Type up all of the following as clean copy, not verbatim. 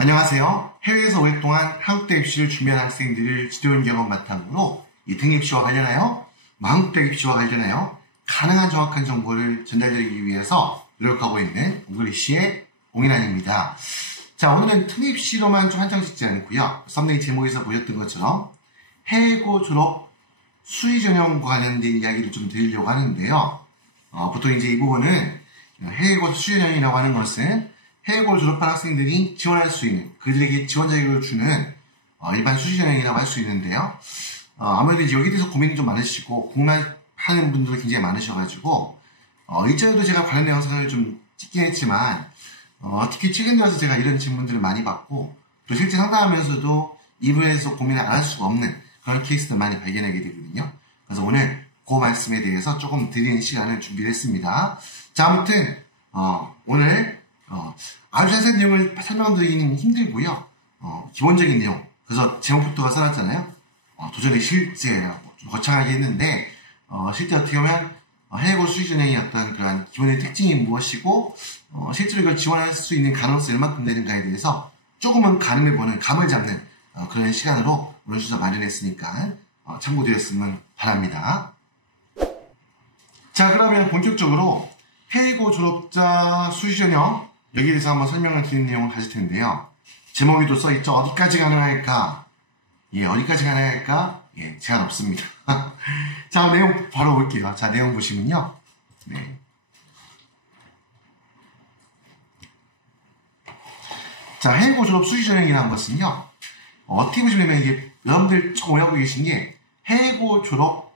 안녕하세요. 해외에서 오랫동안 한국대 입시를 준비한 학생들을 지도원 경험 바탕으로 이 등입시와 관련하여 한국대 입시와 관련하여 가능한 정확한 정보를 전달드리기 위해서 노력하고 있는 잉글리시의 옹인환입니다. 자, 오늘은 등입시로만 좀 한정 짓지 않고요. 썸네일 제목에서 보셨던 것처럼 해고 졸업 수의 전형과 관련된 이야기를 좀 드리려고 하는데요. 보통 이제 이 부분은 해고 수의 전형이라고 하는 것은 해고를 졸업한 학생들이 지원할 수 있는, 그들에게 지원 자격을 주는 일반 수시 전형이라고 할 수 있는데요. 아무래도 이제 여기에 대해서 고민이 좀 많으시고 공부하는 분들도 굉장히 많으셔가지고 일전에도 제가 관련된 영상을 좀 찍긴 했지만 특히 최근 들어서 제가 이런 질문들을 많이 받고 또 실제 상담하면서도 이 부분에서 고민을 안 할 수가 없는 그런 케이스들 많이 발견하게 되거든요. 그래서 오늘 그 말씀에 대해서 조금 드리는 시간을 준비를 했습니다. 자, 아무튼 오늘 아주 자세한 내용을 설명드리기는 힘들고요. 기본적인 내용, 그래서 제목부터가 써놨잖아요. 도전의 실제라고 좀 거창하게 했는데 실제 어떻게 보면 해고 수시 전형의 어떤 그런 기본의 특징이 무엇이고 실제로 이걸 지원할 수 있는 가능성이 얼마큼 되는가에 대해서 조금은 가늠해보는, 감을 잡는 그런 시간으로 오늘 순서 마련했으니까 참고되었으면 바랍니다. 자, 그러면 본격적으로 해고 졸업자 수시 전형 여기에 대해서 한번 설명을 드리는 내용을 가질 텐데요. 제목에도 써있죠. 어디까지 가능할까? 어디까지 가능할까? 제한 없습니다. 자, 내용 바로 볼게요. 자, 내용 보시면요. 네. 자, 해고 졸업 수시 전형이라는 것은요. 어떻게 보시면 이게 여러분들 조금 오해하고 계신 게 해고 졸업,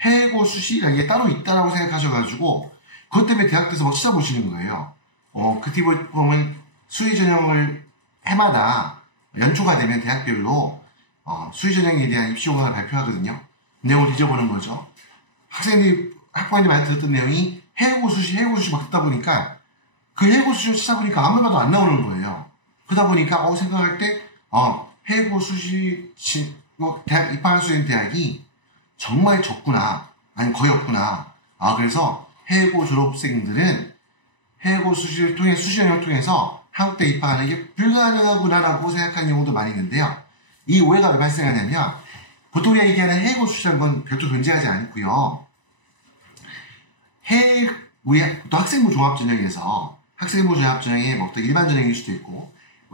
해고 수시라는 게 따로 있다라고 생각하셔가지고 그것 때문에 대학에서 막 찾아보시는 거예요. 그때 보면 수시 전형을 해마다 연초가 되면 대학별로 수시 전형에 대한 입시 요강을 발표하거든요. 내용을 뒤져보는 거죠. 학부모님이 많이 들었던 내용이 해고 수시 막 듣다 보니까 그 해고 수시를 찾아보니까 아무 말도 안 나오는 거예요. 그러다 보니까 생각할 때 해고 수시 대학 입학할 수 있는 대학이 정말 적구나, 아니 거의 없구나. 그래서 해고 졸업생들은 해고 수시를 통해, 수시 전형을 통해서 한국대에 입학하는 게 불가능하구나라고 생각하는 경우도 많이 있는데요. 이 오해가 왜 발생하냐면, 보통 우리가 얘기하는 해고 수시라는 건 별도 존재하지 않고요. 우리 또 학생부 종합전형에서, 학생부 종합전형이 또 일반 전형일 수도 있고,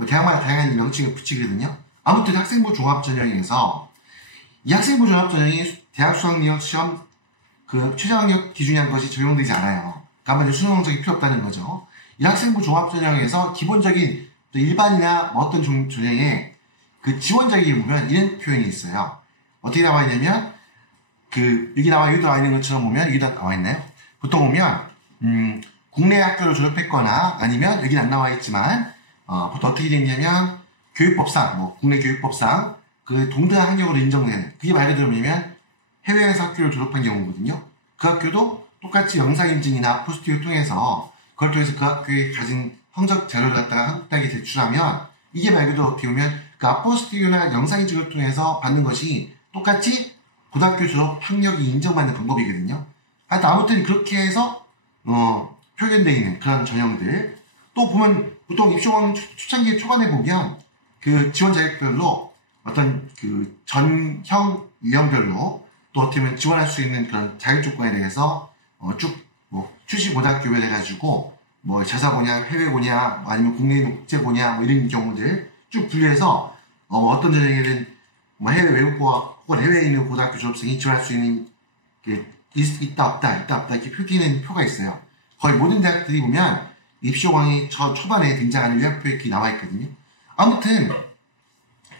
대학마다 다양한 명칭을 붙이거든요. 아무튼 학생부 종합전형에서, 이 학생부 종합전형이 대학 수학능력 시험 최저학력 기준이라는 것이 적용되지 않아요. 그러니까 수능 성적이 필요 없다는 거죠. 이 학생부 종합전형에서 기본적인 또 일반이나 어떤 전형에 그 지원자격에 보면 이런 표현이 있어요. 어떻게 나와 있냐면 여기 나와 있는 것처럼 보면 여기다 나와 있나요? 보통 보면 국내 학교를 졸업했거나 아니면 여기는 안 나와 있지만 보통 어떻게 되냐면 교육법상 국내 교육법상 그 동등한 학력으로 인정되는, 그게 말 그대로 뭐냐면 해외에서 학교를 졸업한 경우거든요. 그 학교도 똑같이 영상인증이나 포스트를 통해서 그걸 통해서 그 학교에 가진 성적 자료를 갖다가 한국대학에 제출하면 이게 말 그대로 어떻게 보면 그 아포스티나 영상인증을 통해서 받는 것이 똑같이 고등학교 졸업 학력이 인정받는 방법이거든요. 하여튼 아무튼 그렇게 해서 표현되어 있는 그런 전형들, 또 보면 보통 입시원 초창기 초반에 보면 그 지원 자격별로 어떤 그 전형 유형별로 또 어떻게 보면 지원할 수 있는 그런 자격 조건에 대해서 쭉 출시 고등학교별 해가지고 자사고냐 해외고냐 아니면 국내 국제고냐 이런 경우들 쭉 분류해서 어떤 전형에는 해외 외국고와 혹은 해외에 있는 고등학교 졸업생이 지원할 수 있는 게 있다 없다 이렇게 표기는 표가 있어요. 거의 모든 대학들이 보면 입시 요강이 초반에 등장하는 요약표에 이렇게 나와 있거든요. 아무튼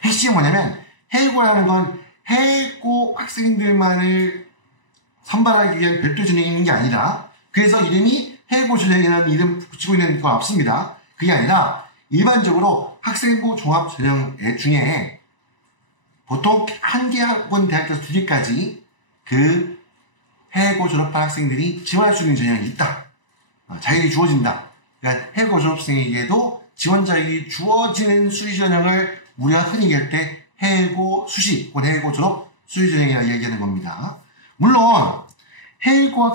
핵심이 뭐냐면 해고라는 건 해고 학생들만을 선발하기 위한 별도 전형이 있는 게 아니라, 그래서 이름이 해고 전형이라는 이름 붙이고 있는 건 없습니다. 그게 아니라 일반적으로 학생부 종합 전형 중에 보통 한 개 학원 대학교에서 2개까지 그 해고 졸업한 학생들이 지원할 수 있는 전형이 있다. 자격이 주어진다. 그러니까 해고 졸업생에게도 지원 자격이 주어지는 수시 전형을 우리가 흔히 얘기할 때 해고 수시 혹은 해고 졸업 수시 전형이라고 얘기하는 겁니다. 물론 해고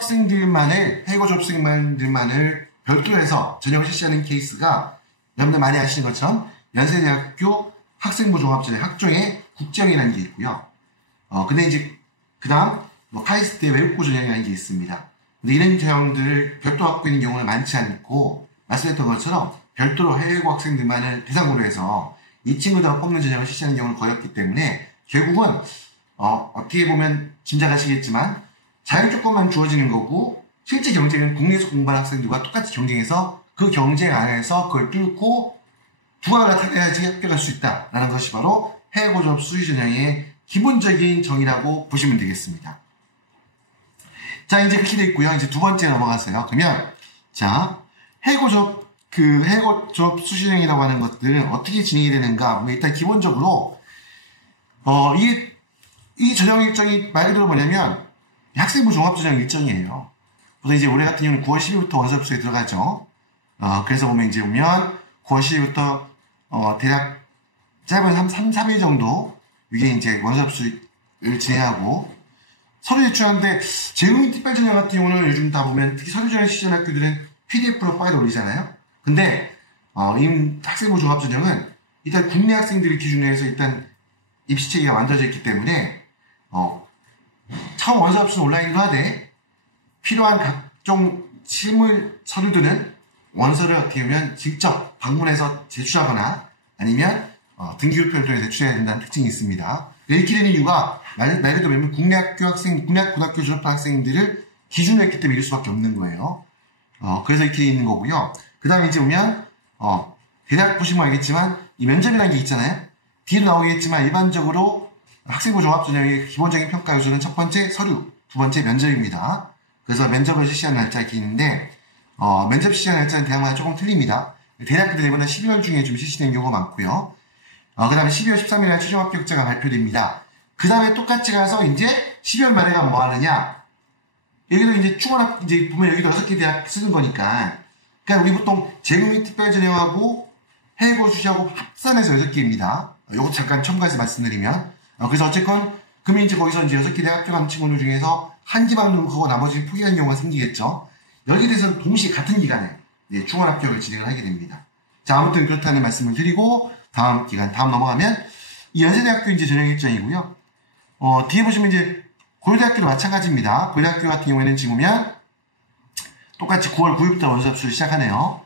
졸업생들만을 별도로 해서 전형을 실시하는 케이스가 여러분들 많이 아시는 것처럼 연세대학교 학생부 종합전형 학종에 국정이라는 게 있고요. 근데 이제 그 다음 카이스트의 외국고 전형이라는 게 있습니다. 근데 이런 전형들을 별도 갖고 있는 경우는 많지 않고 말씀했던 것처럼 별도로 해외고 학생들만을 대상으로 해서 이 친구들을 뽑는 전형을 실시하는 경우는 거의 없기 때문에 결국은 어떻게 보면 짐작하시겠지만 자율조건만 주어지는 거고 실제 경쟁은 국내에서 공부하는 학생들과 똑같이 경쟁해서 그 경쟁 안에서 그걸 뚫고 두각을 나타내야지 합격할 수 있다라는 것이 바로 해외고 졸업 수시 전형의 기본적인 정의라고 보시면 되겠습니다. 자, 이제 그렇게 되어 있고요. 이제 두 번째 넘어가세요. 그러면 자, 해외고 졸업 수시 전형이라고 하는 것들은 어떻게 진행이 되는가? 일단 기본적으로 이 전형 일정이 말 그대로 뭐냐면 학생부 종합 전형 일정이에요. 그래서 이제 올해 같은 경우는 9월 10일부터 원서접수에 들어가죠. 그래서 보면 9월 10일부터 대략 짧은 3-4일 정도 이게 이제 원서접수를 진행하고 서류 제출하는데 재훈 특별 전형 같은 경우는 요즘 다 보면 특히 서류 전형 시전 학교들은 PDF로 파일 올리잖아요. 근데 이 학생부 종합 전형은 일단 국내 학생들을 기준으로 해서 일단 입시 체계가 만들어져 있기 때문에 처음 원서접수는 온라인으로 하되 필요한 각종 실물 서류들은 원서를 어떻게 보면 직접 방문해서 제출하거나 아니면 등기부표를 통해 제출해야 된다는 특징이 있습니다. 이렇게 되는 이유가 말 그대로 보면 국내 고등학교 졸업한 학생들을 기준으로 했기 때문에 이럴 수밖에 없는 거예요. 그래서 이렇게 돼 있는 거고요. 그 다음에 이제 보면 대략 보시면 알겠지만 이 면접이라는 게 있잖아요. 뒤로 나오겠지만 일반적으로 학생부 종합전형의 기본적인 평가 요소는 첫 번째 서류, 두 번째 면접입니다. 그래서 면접을 실시하는 날짜 이렇게 있는데 면접 실시하는 날짜는 대학마다 조금 틀립니다. 대학교들 대부분 12월 중에 좀 실시되는 경우가 많고요. 그 다음에 12월 13일에 최종 합격자가 발표됩니다. 그 다음에 똑같이 가서 이제 12월 말에 가면 뭐 하느냐? 여기도 이제 이제 보면 여기도 6개 대학 쓰는 거니까. 그러니까 우리 보통 재무 및 특별 전형하고 해외고 수시하고 합산해서 6개입니다. 요거 잠깐 첨가해서 말씀드리면. 그래서 어쨌건 그러면 이제 거기서 이제 6개 대학 합격한 친구들 중에서 한 기만 누르고 나머지 포기하는 경우가 생기겠죠. 여기에 대해서는 동시에 같은 기간에 충원 합격을 진행을 하게 됩니다. 자, 아무튼 그렇다는 말씀을 드리고 다음 넘어가면 이 연세대학교 이제 전형 일정이고요. 뒤에 보시면 이제 고려대학교도 마찬가지입니다. 고려대학교 같은 경우에는 지금 보면 똑같이 9월 9일부터 원서 접수를 시작하네요.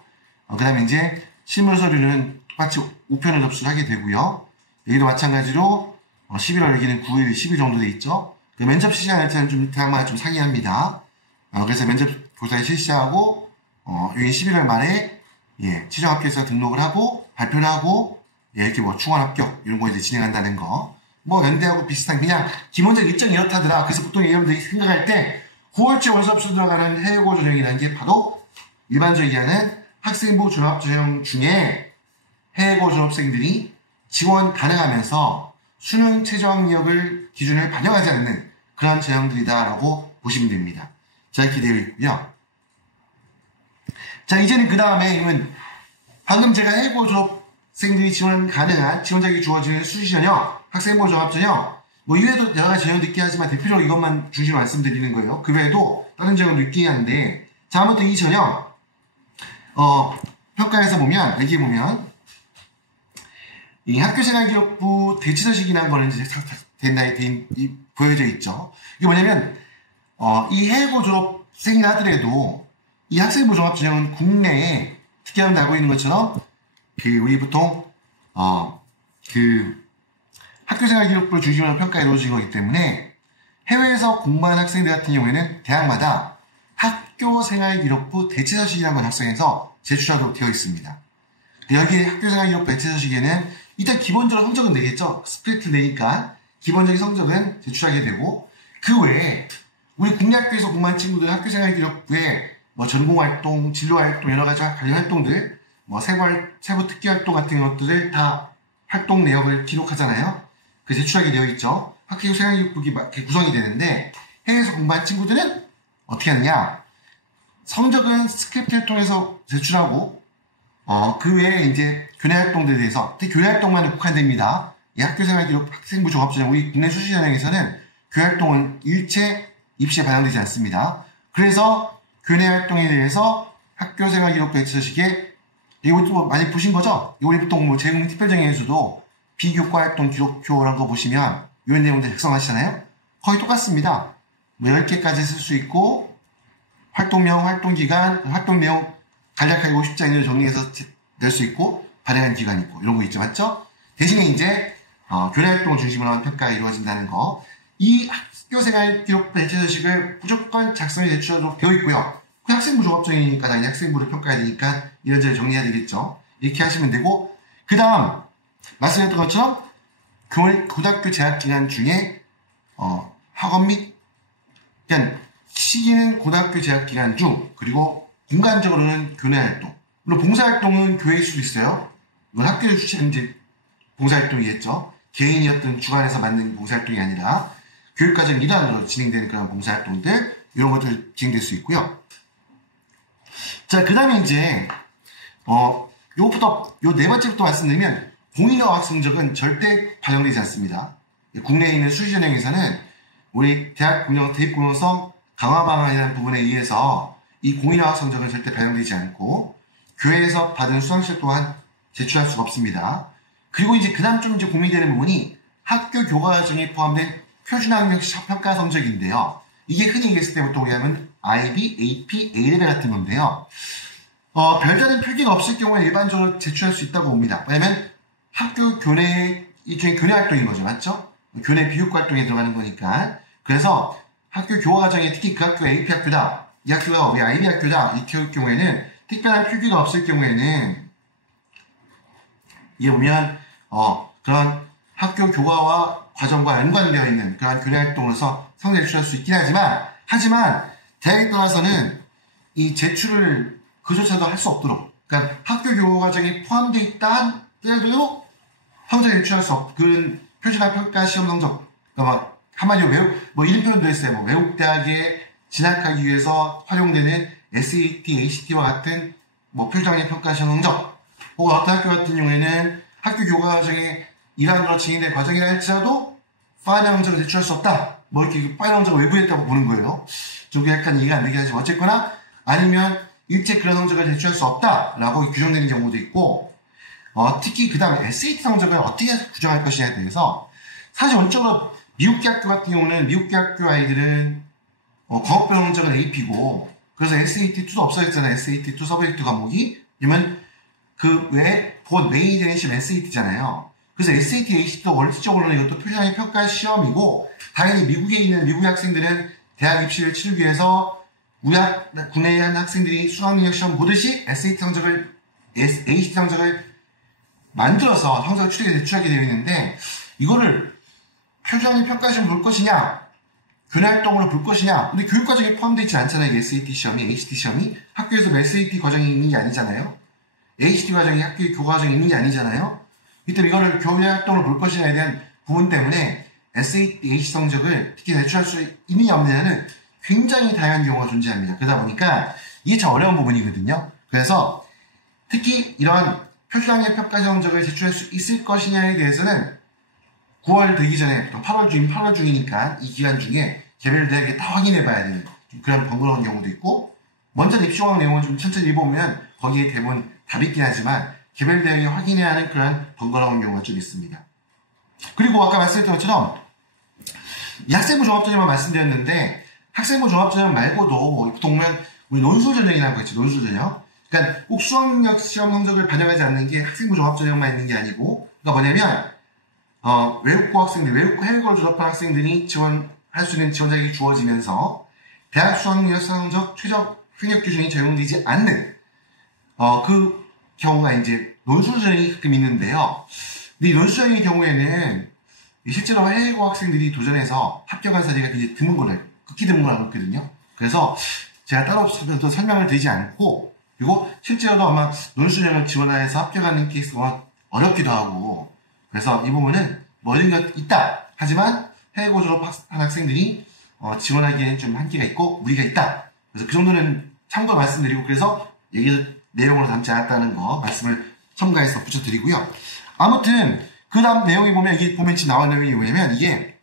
그 다음에 이제 실물 서류는 똑같이 5편을 접수를 하게 되고요. 여기도 마찬가지로 11월 여기는 9일, 10일 정도 돼 있죠. 면접 실시한 날짜는 좀 대학마다 좀 상이합니다. 그래서 면접 교사에 실시하고 여기 11월 말에 최종 합격자 등록을 하고 발표를 하고 이렇게 충원 합격 이런 거 이제 진행한다는 거. 연대하고 비슷한 그냥 기본적인 일정이 이렇다더라. 그래서 보통 여러분들이 생각할 때 9월째 원서 접수 들어가는 해외고 전형이라는 게 바로 일반적으로 얘기하는 학생부 종합 전형 중에 해외고 졸업생들이 지원 가능하면서 수능 최저 학력을 기준을 반영하지 않는 그런 전형들이다라고 보시면 됩니다. 자, 이렇게 되어 있고요. 자, 이제는 그 다음에 방금 제가 해외고 졸업생들이 지원 가능한 지원 자격이 주어지는 수시 전형, 학생부 종합 전형, 이외에도 여러 가지 전형도 있긴 하지만 대표적으로 이것만 중심으로 말씀드리는 거예요. 그 외에도 다른 전형도 있긴 한데, 자, 아무튼 이 전형, 평가에서 보면, 여기에 보면, 이 학교생활기록부 대치서식이라는 거는 이제 보여져 있죠. 이게 뭐냐면, 이 해외고 졸업생이라 하더라도, 이 학생부 종합 전형은 국내에, 특히 여러분들 알고 있는 것처럼, 우리 보통, 학교생활기록부를 중심으로 평가가 이루어진 거기 때문에, 해외에서 공부하는 학생들 같은 경우에는 대학마다 학교생활기록부 대체서식이라는 걸 작성해서 제출하도록 되어 있습니다. 여기 학교생활기록부 대체서식에는 일단 기본적으로 성적은 내겠죠. 스플릿을 내니까 기본적인 성적은 제출하게 되고, 그 외에 우리 국내 학교에서 공부하는 친구들 학교생활기록부에 전공활동, 진로활동, 여러 가지 관련 활동들, 세부 특기활동 같은 것들을 다 활동 내역을 기록하잖아요. 그 제출하게 되어 있죠. 학교생활기록부가 이렇게 구성이 되는데, 해외에서 공부한 친구들은 어떻게 하느냐? 성적은 스크립트를 통해서 제출하고, 그 외에 이제 교내 활동들에 대해서, 특히 교내 활동만 국한됩니다. 이 학교생활기록 학생부 종합전형, 우리 국내 수시 전형에서는 교내 활동은 일체 입시에 반영되지 않습니다. 그래서 교내 활동에 대해서 학교생활기록 대체서식에 이거 또 많이 보신 거죠? 이거 우리 보통 뭐 재능 특별정의에서도 비교과 활동 기록표라는 거 보시면 이런 내용들 작성하시잖아요? 거의 똑같습니다. 뭐 10개까지 쓸 수 있고, 활동명, 활동기간, 활동 내용 간략하게 50자 이내로 정리해서 낼 수 있고, 발행한 기간이 있고, 이런 거 있죠, 맞죠? 대신에 이제, 교내 활동을 중심으로 한 평가가 이루어진다는 거. 이 학교생활 기록 대체서식을 무조건 작성해 제출하도록 되어 있고요. 그 학생부 종합전형이니까 당연히 학생부를 평가해야 되니까 이런저런 정리해야 되겠죠. 이렇게 하시면 되고, 그 다음, 말씀드렸던 것처럼, 고등학교 재학 기간 중에, 학원 및, 그러니까 시기는 고등학교 재학 기간 중, 그리고 인간적으로는 교내 활동. 물론 봉사활동은 교회일 수도 있어요. 이건 학교에 주최한 이제 봉사활동이겠죠. 개인이었던 주관에서 만든 봉사활동이 아니라 교육과정 일환으로 진행되는 그런 봉사활동들, 이런 것들 진행될 수 있고요. 자, 그 다음에 이제, 요것부터, 요 네 번째부터 말씀드리면, 공인어학 성적은 절대 반영되지 않습니다. 국내에 있는 수시전형에서는 우리 대입공정성 강화 방안이라는 부분에 의해서 이 공인어학 성적은 절대 반영되지 않고, 교회에서 받은 수강실 또한 제출할 수가 없습니다. 그리고 이제 그 다음 좀 이제 고민되는 부분이 학교 교과과정에 포함된 표준학력 평가 성적인데요. 이게 흔히 얘기했을 때부터 우리 하면 IB, AP, A레벨 같은 건데요. 별다른 표기가 없을 경우에 일반적으로 제출할 수 있다고 봅니다. 왜냐면 학교 교내, 일종의 교내 활동인 거죠. 맞죠? 교내 비육 활동에 들어가는 거니까. 그래서 학교 교과과정에 특히 그 학교가 AP 학교다, 이 학교가 우리 IB 학교다, 이 경우에는 특별한 표기가 없을 경우에는 이게 보면 그런 학교 교과와 과정과 연관되어 있는 그런 교내 활동으로서 성적을 제출할 수 있긴 하지만 대학에 따라서는 이 제출을 그조차도 할 수 없도록, 그러니까 학교 교과 과정이 포함되어 있다 하더라도 성적을 제출할 수 없, 그런 표준화 평가 시험 성적, 그러니까 한마디로 이런 표현도 했어요. 외국대학에 진학하기 위해서 활용되는 SAT, ACT와 같은 표준화 평가 시험 성적, 혹은 어떤 학교 같은 경우에는 학교 교과 과정의 일환으로 진행된 과정이라 할지라도 파이널 성적을 제출할 수 없다. 이렇게 파이널 성적을 외부했다고 보는 거예요. 좀 약간 이해가 안 되게 하지만 어쨌거나, 아니면 일체 그런 성적을 제출할 수 없다라고 규정되는 경우도 있고, 특히 그 다음에 SAT 성적을 어떻게 규정할 것이냐에 대해서, 사실 원적으로 미국 대학교 같은 경우는 미국 대학교 아이들은 과목별 성적은 AP고, 그래서 SAT2도 없어졌잖아요. SAT2 서브젝트 과목이. 왜냐면 그 외에 본 메인이 되는 시험 SAT잖아요. 그래서 SAT, ACT도 원칙적으로는 이것도 표준화의 평가 시험이고, 당연히 미국에 있는 미국 학생들은 대학 입시를 치르기 위해서 국내에 한 학생들이 수학능력 시험 보듯이 SAT 성적을, ACT 성적을 만들어서 성적을 제출하게 되어 있는데, 이거를 표준화의 평가 시험 볼 것이냐, 교내 활동으로 볼 것이냐. 근데 교육 과정에 포함되어 있지 않잖아요. SAT 시험이, ACT 시험이. 학교에서 SAT 과정이 있는 게 아니잖아요. ACT 과정이 학교의 교과 과정에 있는 게 아니잖아요. 이때 이거를 교내 활동을 볼 것이냐에 대한 부분 때문에 SAT, ACT 성적을 특히 제출할 수 있느냐 없느냐는 굉장히 다양한 경우가 존재합니다. 그러다 보니까 이게 참 어려운 부분이거든요. 그래서 특히 이러한 표준학력 평가 성적을 제출할 수 있을 것이냐에 대해서는 9월 되기 전에, 8월 중이니까 이 기간 중에 개별 대학에 다 확인해 봐야 되는 그런 번거로운 경우도 있고, 먼저 입시공학 내용을 좀 천천히 읽어보면 거기에 대부분 답이 있긴 하지만 개별 대학에 확인해야 하는 그런 번거로운 경우가 좀 있습니다. 그리고 아까 말씀드렸던 것처럼 이 학생부 종합전형만 말씀드렸는데, 학생부 종합전형 말고도 보통 보면 우리 논술전형이라는 거 있죠. 논술전형. 그러니까 꼭 수학력 시험 성적을 반영하지 않는 게 학생부 종합전형만 있는 게 아니고, 그러니까 뭐냐면 외국고 학생들, 해외고를 졸업한 학생들이 지원할 수 있는 지원 자격이 주어지면서 대학 수학력 성적 최적 학력 기준이 적용되지 않는 그 경우가 이제 논술전형이 가끔 있는데요. 근데 이 논술전형의 경우에는 실제로 해외고 학생들이 도전해서 합격한 사례가 굉장히 극히 드문 걸 알고 있거든요. 그래서 제가 따로 설명을 드리지 않고, 그리고 실제로도 아마 논술전형을 지원해서 합격하는 케이스가 어렵기도 하고, 그래서 이 부분은 어딘가 있다. 하지만 해외고 졸업한 학생들이 지원하기에는 좀 한계가 있고 무리가 있다. 그래서 그 정도는 참고로 말씀드리고, 그래서 얘기를 내용으로 담지 않았다는 거 말씀을 첨가해서 붙여드리고요. 아무튼 그 다음 내용이 보면, 이게 보면 지금 나온 내용이 뭐냐면, 이게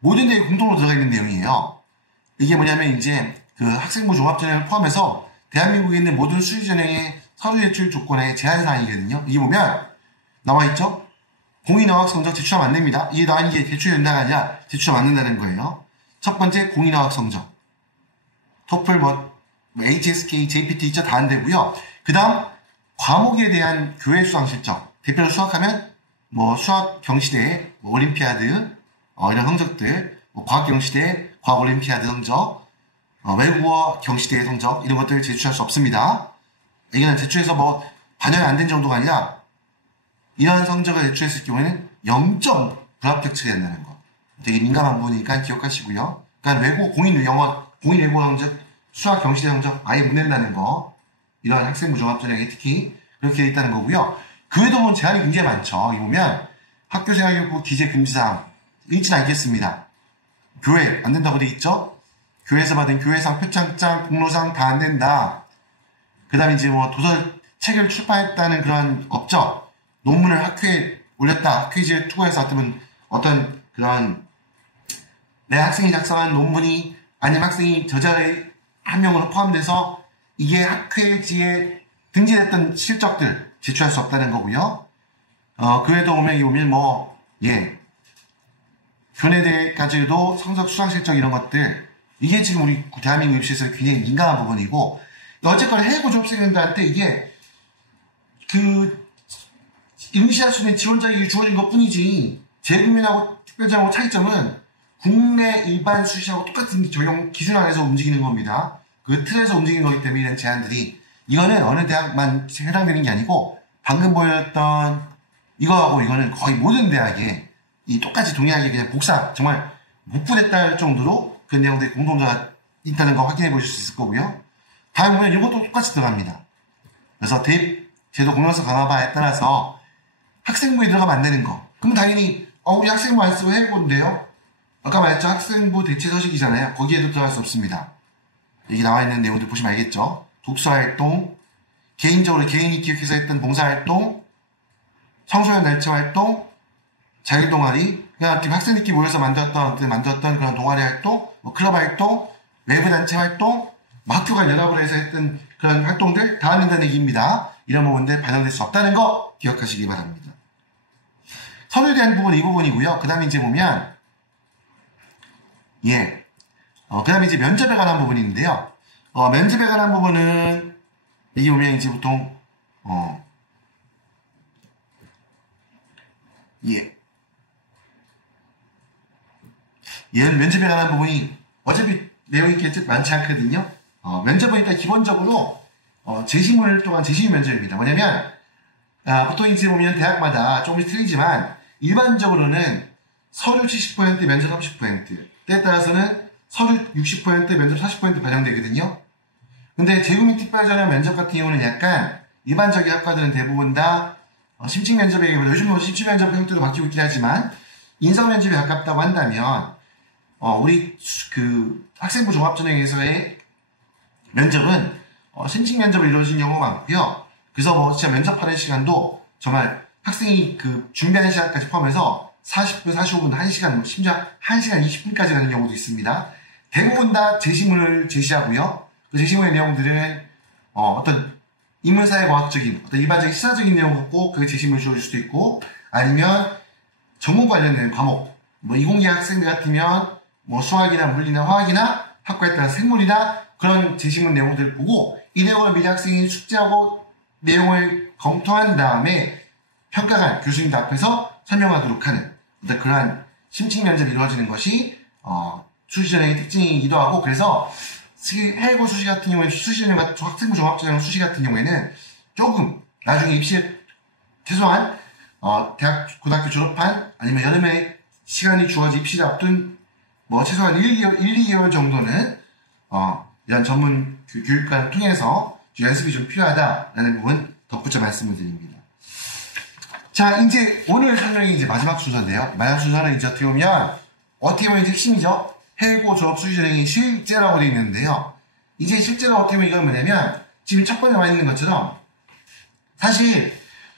모든 데에 공통으로 들어가 있는 내용이에요. 이게 뭐냐면 이제 그 학생부 종합전형을 포함해서 대한민국에 있는 모든 수시전형의 서류 제출 조건의 제한사항이거든요. 이게 보면 나와있죠? 공인어학 성적 제출하면 안 됩니다. 이게 나온 게 제출된다가 아니라 제출하면 안 된다는 거예요. 첫 번째 공인어학 성적. 토플 HSK, JPT 있죠? 다 안 되고요. 그 다음 과목에 대한 교회 수강 실적. 대표로 수학하면 수학 경시대, 올림피아드 이런 성적들, 과학 경시대, 과학 올림피아드 성적, 외국어 경시대 성적 이런 것들을 제출할 수 없습니다. 이거는 제출해서 반영이 안 된 정도가 아니라 이런 성적을 제출했을 경우에는 0점 불합격치게 된다는 거. 되게 민감한 부분이니까 기억하시고요. 그러니까 외국어, 공인 영어, 공인 외국어 성적, 수학 경시대 성적 아예 못 낸다는 거. 이런 학생부 종합전형에 특히 그렇게 되어 있다는 거고요. 그 외에도 제한이 굉장히 많죠. 이 보면 학교생활교육부 기재 금지사항 읽지는 않겠습니다. 교회 안 된다고 되어 있죠. 교회에서 받은 교회상, 표창장, 공로상 다 안 된다. 그 다음에 이제 책을 출판했다는 그런 업적, 논문을 학회에 올렸다. 학회지에 투고해서 어떤 그런 내 학생이 작성한 논문이 아니면 학생이 저자의 한 명으로 포함돼서 이게 학회지에 등재됐던 실적들 제출할 수 없다는 거고요. 그 외에도 보면 교내대까지도 성적 수상 실적 이런 것들 이게 지금 우리 대한민국 입시에서 굉장히 민감한 부분이고 어쨌거나 해외고 졸업생들한테 이게 응시할 수 있는 지원 자격이 주어진 것 뿐이지 재국민하고 특별자하고 차이점은 국내 일반 수시하고 똑같은 적용 기준 안에서 움직이는 겁니다. 그 틀에서 움직이는 거기 때문에 이런 제한들이 이거는 어느 대학만 해당되는 게 아니고 방금 보였던 이거하고 이거는 거의 모든 대학에 똑같이 동일하게 그냥 정말 묵부됐다 할 정도로 그 내용들이 공통점가 있다는 거 확인해 보실 수 있을 거고요. 다음에 보면 이것도 똑같이 들어갑니다. 그래서 대입 제도 공정성 강화에 따라서 학생부에 들어가면 안 되는 거. 그럼 당연히 우리 학생부 안 쓰고 해고인데요. 아까 말했죠. 학생부 대체 서식이잖아요. 거기에도 들어갈 수 없습니다. 여기 나와 있는 내용들 보시면 알겠죠. 독서활동, 개인적으로 개인이 기획해서 했던 봉사활동, 청소년 날짜 활동, 자율동아리, 그냥 학생들끼리 모여서 만들었던 그런 동아리 활동, 클럽 활동, 외부 단체 활동, 학교가 연합을 해서 했던 그런 활동들 다 안 된다는 얘기입니다. 이런 부분들 반영될 수 없다는 거 기억하시기 바랍니다. 서류에 대한 부분 이 부분이고요. 그 다음에 이제 보면 그 다음에 이제 면접에 관한 부분인데요. 면접에 관한 부분은 여기 보면 이제 보통 얘는 면접에 관한 부분이 어차피 내용이 그렇게 많지 않거든요. 면접은 일단 기본적으로 제시물 또한 제시물 면접입니다. 뭐냐면 보통 이제 보면 대학마다 조금씩 틀리지만 일반적으로는 서류 70% 면접 30% 때에 따라서는 서류 60% 면접 40% 반영되거든요. 근데 재구민 특별전형 면접 같은 경우는 약간 일반적인 학과들은 대부분 다 심층 면접에 요즘은 심층 면접 형태로 바뀌고 있긴 하지만 인성 면접에 가깝다고 한다면 우리 학생부 종합전형에서의 면접은 심층 면접을 이루어진 경우가 많고요. 그래서 진짜 면접하는 시간도 정말 학생이 준비하는 시간까지 포함해서 40분, 45분, 1시간, 심지어 1시간 20분까지 가는 경우도 있습니다. 대부분 다 제시물을 제시하고요. 그 제시물의 내용들은 어떤 인문사회과학적인, 어떤 일반적인 시사적인 내용 갖고 그 제시물을 주어줄 수도 있고 아니면 전공 관련된 과목, 이공계 학생들 같으면 수학이나 물리나 화학이나 학과에 따라 생물이나 그런 제시문 내용들을 보고 이 내용을 미리 학생이 숙지하고 내용을 검토한 다음에 평가관 교수님들 앞에서 설명하도록 하는 그러한 심층 면접이 이루어지는 것이 수시전형의 특징이기도 하고 그래서 해외고 수시 같은 경우에 수시전형 같은 학생부 종합전형 수시 같은 경우에는 조금 나중에 입시에 최소한 대학 고등학교 졸업한 아니면 여름에 시간이 주어진 입시를 앞둔 최소한 2개월 정도는 이런 전문 교육관을 통해서 연습이 좀 필요하다라는 부분 덧붙여 말씀을 드립니다. 자, 이제 오늘 설명이 이제 마지막 순서인데요. 마지막 순서는 이제 어떻게 보면 이제 핵심이죠. 해외고 졸업 수시전형이 실제라고 되어 있는데요. 이제 실제로 어떻게 보면 이건 뭐냐면 지금 첫 번째 나와 있는 것처럼 사실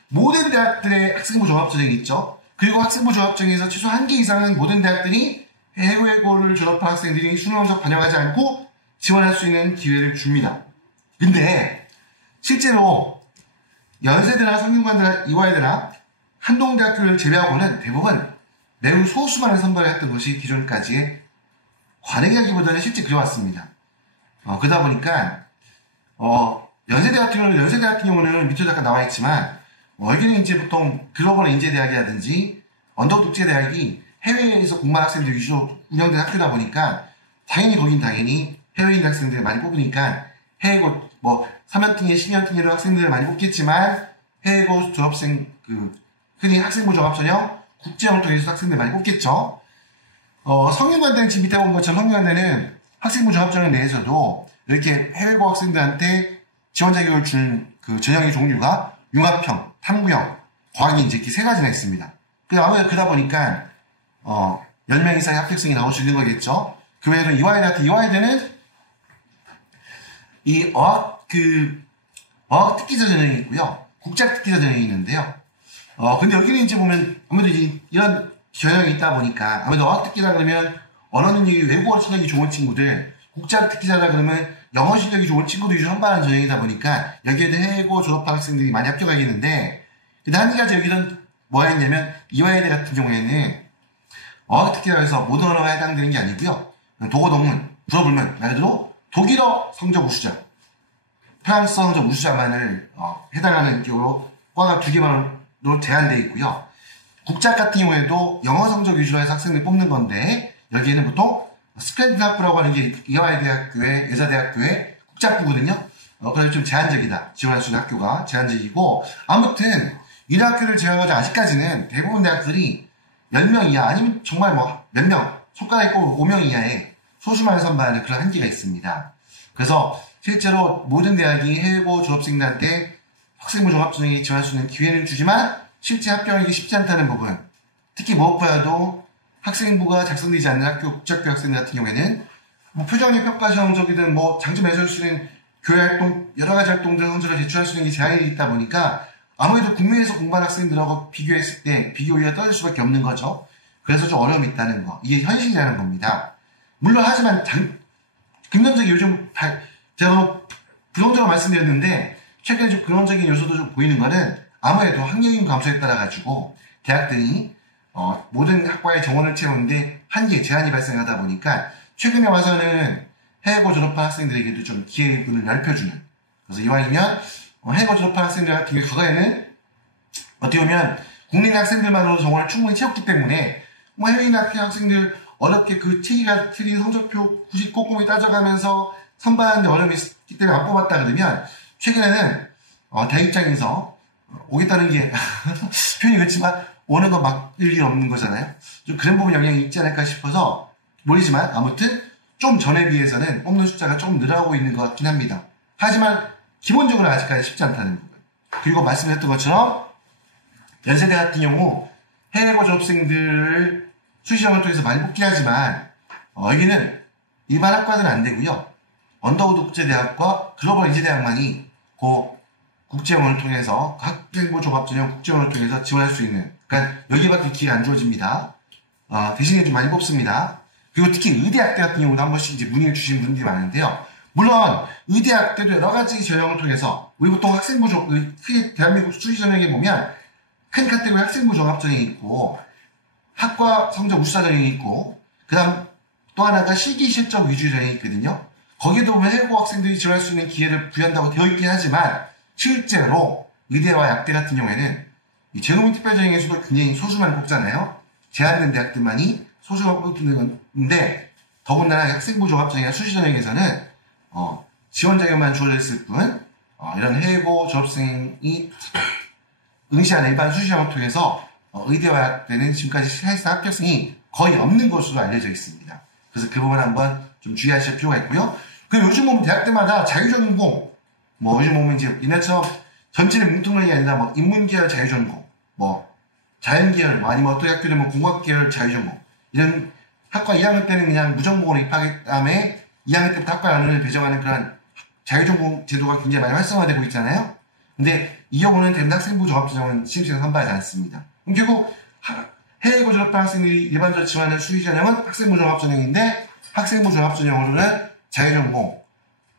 모든 대학들의 학생부 종합전형이 있죠. 그리고 학생부 종합전형에서 최소 1개 이상은 모든 대학들이 해외고를 졸업한 학생들이 수능 성적 반영하지 않고 지원할 수 있는 기회를 줍니다. 근데 실제로 연세대나 성균관대나 이화여대나 한동대학교를 제외하고는 대부분 매우 소수만을 선발했던 것이 기존까지의 관행이라기보다는 실제 그래왔습니다. 그러다 보니까 연세대 같은 경우는 밑에 잠깐 나와 있지만 여기는 이제 보통 글로벌 인재대학이라든지 언더 국제대학이 해외에서 공부한 학생들 위주로 운영된 학교다 보니까 당연히 해외인 학생들을 많이 뽑으니까 해외고 3년특위, 10년특위로 학생들을 많이 뽑겠지만 해외고 졸업생 흔히 학생부 종합전형 국제형을 통해서 학생들 많이 뽑겠죠. 성균관대는 지금 밑에 본 것처럼 성균관대는 학생부 종합전형 내에서도 이렇게 해외고 학생들한테 지원 자격을 주는 그 전형의 종류가 융합형, 탐구형, 과학인재 이렇게 세 가지나 있습니다. 아무래도 그러다 보니까 10명 이상의 합격생이 나올 수 있는 거겠죠. 그 외에도 이화여대는 이 어학 특기자 전형이 있고요. 국제학 특기자 전형이 있는데요. 근데 여기는 이제 보면 아무래도 이런 전형이 있다 보니까 아무래도 어학 특기자 그러면 언어 능력이 외국어 실력이 좋은 친구들, 국제학 특기자라 그러면 영어 실력이 좋은 친구들이 선발하는 전형이다 보니까 여기에도 해외고 졸업한 학생들이 많이 합격하겠는데, 근데 한 가지 여기는 뭐가 있냐면 이화여대 같은 경우에는 어학 특기라고 해서 모든 언어가 해당되는 게 아니고요. 독어 동문, 불어 불문, 말 그대로 독일어 성적 우수자, 프랑스어 성적 우수자만을 해당하는 경우로 과가 2개만으로 제한되어 있고요. 국제학 같은 경우에도 영어 성적 위주로 해서 학생들 뽑는 건데 여기에는 보통 스탠드 학부라고 하는 게 이화여대학교의 여자대학교의 국제학부거든요. 그래서 좀 제한적이다. 지원할 수 있는 학교가 제한적이고, 아무튼 이 학교를 제외하고 아직까지는 대부분 대학들이 10명 이하 아니면 정말 몇 명, 손가락에 꼭 5명 이하의 소수만을 선발하는 그런 한계가 있습니다. 그래서 실제로 모든 대학이 해외고 졸업생들한테 학생부 종합전형에 지원할 수 있는 기회는 주지만 실제 합격하기 쉽지 않다는 부분, 특히 무엇보다도 학생부가 작성되지 않는 학교, 국제학교 학생들 같은 경우에는 표정의 평가 시험적이든 장점 해설 수 있는 교회 활동, 여러 가지 활동들 성적을 제출할 수 있는 게 제한이 있다 보니까 아무래도 국내에서 공부한 학생들하고 비교했을 때 비교 우위가 떨어질 수밖에 없는 거죠. 그래서 좀 어려움이 있다는 거. 이게 현실이라는 겁니다. 물론 하지만 긍정적인 요즘 제가 부정적으로 말씀드렸는데 최근에 좀 긍정적인 요소도 좀 보이는 거는 아무래도 학력인 감소에 따라 가지고 대학들이 모든 학과의 정원을 채우는데 제한이 발생하다 보니까 최근에 와서는 해외고 졸업한 학생들에게도 좀 기회문을 넓혀주는, 그래서 이왕이면 해외고 졸업한 학생들 같은 경우 과거에는 어떻게 보면 국내 학생들만으로도 정원을 충분히 채웠기 때문에 해외인 학생들 어렵게 그 틀린 성적표 90 꼼꼼히 따져가면서 선발하는데 어려움이 있기 때문에 안 뽑았다 그러면 최근에는 대학 입장에서 오겠다는 게 표현이 그렇지만 오는 거 막 일이 없는 거잖아요. 좀 그런 부분 영향이 있지 않을까 싶어서 모르지만 아무튼 좀 전에 비해서는 뽑는 숫자가 조금 늘어나고 있는 것 같긴 합니다. 하지만 기본적으로 아직까지 쉽지 않다는 부분. 그리고 말씀드렸던 것처럼 연세대 같은 경우 해외고 졸업생들을 수시험을 통해서 많이 뽑긴 하지만 여기는 일반 학과는 안 되고요. 언더우드 국제대학과 글로벌 인재대학만이 국제형을 통해서 학생부 종합전형 국제형을 통해서 지원할 수 있는, 그러니까 여기밖에 기회가 안 주어집니다. 대신에 좀 많이 뽑습니다. 그리고 특히 의대학대 같은 경우도 한 번씩 이제 문의해 주신 분들이 많은데요. 물론 의대학대도 여러 가지 전형을 통해서 우리 보통 학생부 대한민국 수시 전형에 보면 큰 카테고리 학생부 종합전형이 있고 학과 성적 우수자 전형이 있고 그다음 또 하나가 실기 실적 위주 전형이 있거든요. 거기도 보면 해외고 학생들이 지원할 수 있는 기회를 부여한다고 되어 있긴 하지만 실제로 의대와 약대 같은 경우에는 이 제노미 특별 전형에서도 굉장히 소수만 뽑잖아요. 제한된 대학들만이 소수만 뽑히는 건데 더군다나 학생부 종합전형이나 수시 전형에서는 지원 자격만 주어졌을 뿐 이런 해외고 졸업생이 응시하는 일반 수시 시험을 통해서 의대와 약대는 지금까지 사실상 합격생이 거의 없는 것으로 알려져 있습니다. 그래서 그 부분 한번 좀 주의하실 필요가 있고요. 그리고 요즘 보면 대학들마다 자유전공, 요즘 보면 이제 옛날처럼 전체를 뭉뚱그린 게 아니라 인문계열 자유전공, 자연계열, 아니면 어떤 학교는 공학계열 자유전공, 이런 학과 2학년 때는 그냥 무전공으로 입학한 다음에 2학년 때부터 학과 연원을 배정하는 그런 자유전공 제도가 굉장히 많이 활성화되고 있잖아요. 근데 이 경우는 대학생부 종합전형은 신입생 선발하지 않습니다. 그럼 결국 해외고 졸업한 학생들이 일반적으로 지원하는 수시 전형은 학생부 종합전형인데 학생부 종합전형으로는 자유전공,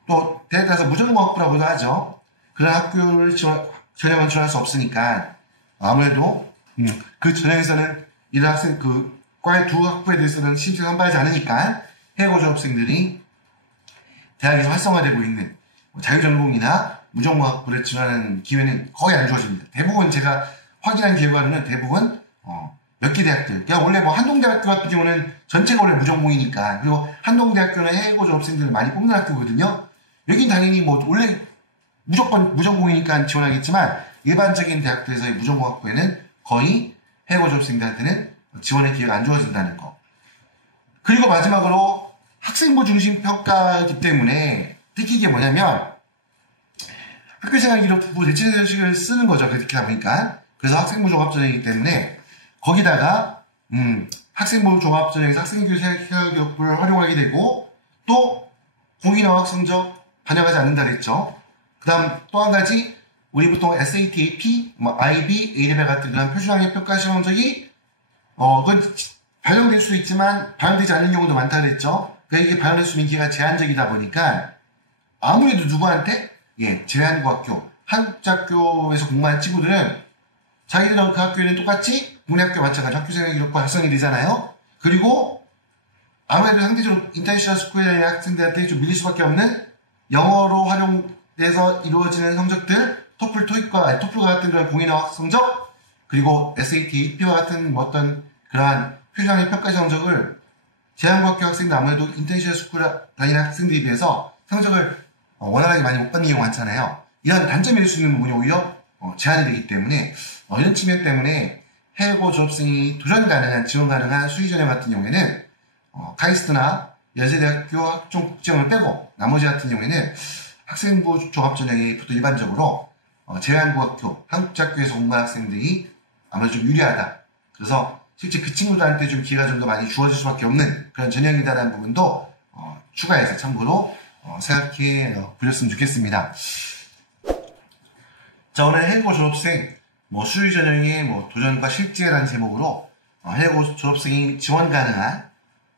또 대학 가서 무전공학부라고도 하죠. 그런 학교를 전형은 지원할 수 없으니까 아무래도 그 전형에서는 이런 학생 그 과의 두 학부에 대해서는 신청을 선발하지 않으니까 해외고 졸업생들이 대학에서 활성화되고 있는 자유전공이나 무전공학부를 지원하는 기회는 거의 안 주어집니다. 대부분 제가 확인한 결과로는 대부분 몇 개 대학들, 그러니까 원래 뭐 한동대학교 같은 경우는 전체가 원래 무전공이니까, 그리고 한동대학교는 해외고 졸업생들을 많이 뽑는 학교거든요. 여긴 당연히 뭐 원래 무조건 무전공이니까 지원하겠지만 일반적인 대학들에서의 무전공학부에는 거의 해외고 졸업생들한테는 지원의 기회가 안 주어진다는 거. 그리고 마지막으로 학생부 중심 평가이기 때문에 특히 이게 뭐냐면 학교생활기록부 대체전형식을 쓰는 거죠. 그렇게 하다 보니까. 그래서 학생부 종합전형이기 때문에 거기다가 학생부 종합전형에서 학생부 생활기록부를 활용하게 되고 또 공인어학 성적 반영하지 않는다 그랬죠. 그 다음 또 한 가지 우리 보통 SAT, AP, IB, A레벨 같은 그런 표준학력 평가 시험 성적이 그건 반영될 수 있지만 반영되지 않는 경우도 많다 그랬죠. 그러니까 이게 반영될 수 있는 기회가 제한적이다 보니까 아무래도 누구한테 제한고학교, 한국자학교에서 공부하는 친구들은 자기들은 그 학교에는 똑같이 국내학교 마찬가지 학교생활기록부 작성이 되잖아요. 그리고 아무래도 상대적으로 인터내셔널 스쿨의 학생들한테 좀 밀릴 수밖에 없는 영어로 활용돼서 이루어지는 성적들, 토플과 같은 그런 공인어학 성적, 그리고 SAT, AP와 같은 어떤 그러한 표준학력 평가 성적을 제한고학교 학생들 아무래도 인터내셔널 스쿨 다니는 학생들에 비해서 성적을 원활하게 많이 못 받는 경우가 많잖아요. 이런 단점이 될 수 있는 부분이 오히려 제한이 되기 때문에 이런 측면 때문에 해외고 졸업생이 도전 가능한, 지원 가능한 수의전형 같은 경우에는 카이스트나 연세대학교 학종 국정을 빼고 나머지 같은 경우에는 학생부 종합전형이 보통 일반적으로 제한고학교, 한국자학교에서 공부한 학생들이 아무래도 좀 유리하다. 그래서 실제 그 친구들한테 좀 기회가 좀 더 많이 주어질 수밖에 없는 그런 전형이다라는 부분도 추가해서 참고로 생각해 보셨으면 좋겠습니다. 자, 오늘 해외고 졸업생 수의전형의 도전과 실제라는 제목으로 해외고 졸업생이 지원 가능한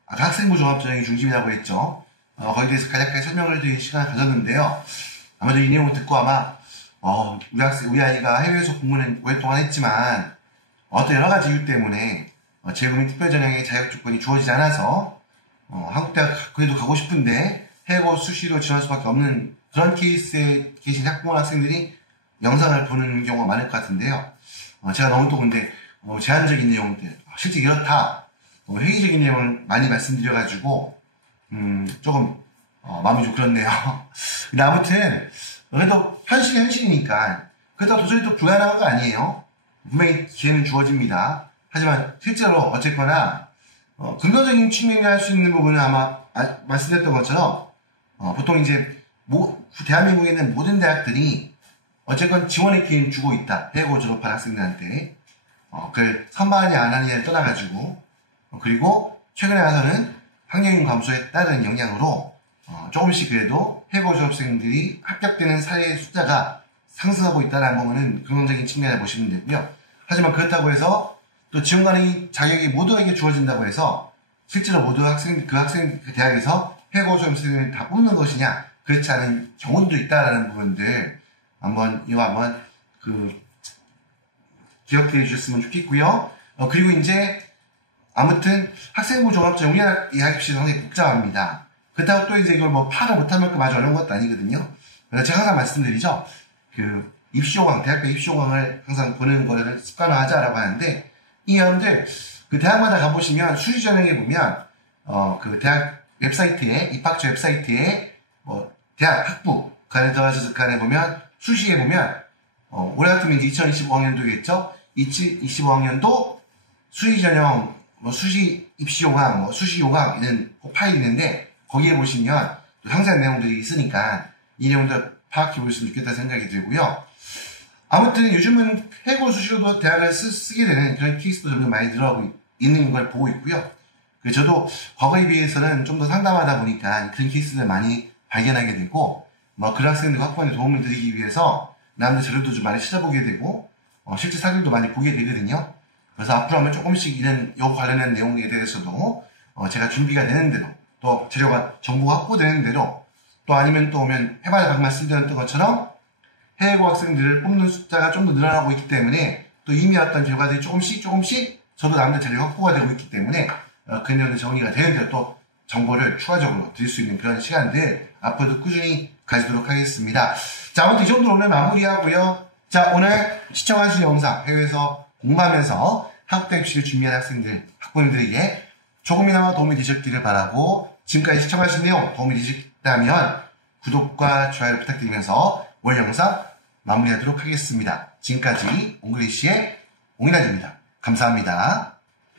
학생부 종합전형이 중심이라고 했죠. 거기에 대해서 간략하게 설명을 드릴 시간을 가졌는데요. 아마도 이 내용을 듣고 아마 우리 아이가 해외에서 공부는 오랫동안 했지만 어떤 여러 가지 이유 때문에 재구민 특별전형의 자격 조건이 주어지지 않아서 한국대학 그래도 가고 싶은데 해외고 수시로 지원할 수밖에 없는 그런 케이스에 계신 학부모 학생들이 영상을 보는 경우가 많을 것 같은데요. 제가 너무 또 근데 제한적인 내용들, 실제 이렇다, 회의적인 내용을 많이 말씀드려가지고 조금 마음이 좀 그렇네요. 근데 아무튼 그래도 현실이 현실이니까 그렇다고 도저히 또 불가능한 거 아니에요. 분명히 기회는 주어집니다. 하지만 실제로 어쨌거나 긍정적인 측면이 할 수 있는 부분은 아마 말씀드렸던 것처럼 보통 이제 대한민국에 있는 모든 대학들이 어쨌건 지원의 기회는 주고 있다. 해외고 졸업한 학생들한테 그걸 선발하냐 안 하느냐를 떠나가지고 그리고 최근에 와서는 학령인 감소에 따른 영향으로 조금씩 그래도 해외고 졸업생들이 합격되는 사례의 숫자가 상승하고 있다는 부분은 긍정적인 측면을 보시면 되고요. 하지만 그렇다고 해서 또 지원 가능 자격이 모두에게 주어진다고 해서 실제로 모두 그 대학에서 해외고 졸업생을 다 뽑는 것이냐 그렇지 않은 경우도 있다라는 부분들 한번 기억해 주셨으면 좋겠고요. 그리고 이제 아무튼 학생부 종합전형 우리나라 이학입시는 상당히 복잡합니다. 그렇다고 또 이제 이걸 파를 못하면 그 마저 어려운 것도 아니거든요. 그래서 제가 항상 말씀드리죠. 입시호강, 대학교 입시호강을 항상 보는 거를 습관화하자라고 하는데 이 여러분들 그 대학마다 가보시면 수시전형에 보면 그 대학 웹사이트에 입학처 웹사이트에 대학 학부 간에 들어가셔서 간에 보면 수시에 보면 올해 같으면 이제 2025학년도겠죠. 2025학년도 수시전형 수시 입시호강 수시호강 이런 파일이 있는데 거기에 보시면 또 상세한 내용들이 있으니까 이 내용들 파악해 보시면 좋겠다 생각이 들고요. 아무튼 요즘은 해외고 수시로도 대학을 쓰게 되는 그런 케이스도 점점 많이 늘어나고 있는 걸 보고 있고요. 저도 과거에 비해서는 좀 더 상담하다 보니까 그런 케이스를 많이 발견하게 되고 그런 학생들과 학부모에 도움을 드리기 위해서 남들 자료도 좀 많이 찾아보게 되고 실제 사례도 많이 보게 되거든요. 그래서 앞으로 하면 조금씩 이런 관련된 내용에 대해서도 제가 준비가 되는 대로 또 재료가 정보가 확보되는 대로 또 아니면 또 오면 해봐야 방금 말씀드렸던 것처럼 해외고 학생들을 뽑는 숫자가 좀 더 늘어나고 있기 때문에 또 이미 왔던 결과들이 조금씩 저도 나름대로 자리가 확보가 되고 있기 때문에 근년에 정리가 되는데 또 정보를 추가적으로 드릴 수 있는 그런 시간들 앞으로도 꾸준히 가지도록 하겠습니다. 자, 아무튼 이 정도로 오늘 마무리하고요. 자, 오늘 시청하신 영상 해외에서 공부하면서 한국대 입시를 준비하는 학생들, 학부모님들에게 조금이나마 도움이 되셨기를 바라고 지금까지 시청하신 내용 도움이 되셨다면 구독과 좋아요 부탁드리면서 오늘 영상 마무리하도록 하겠습니다. 지금까지 옹글리시의 옹이라지입니다. 감사합니다.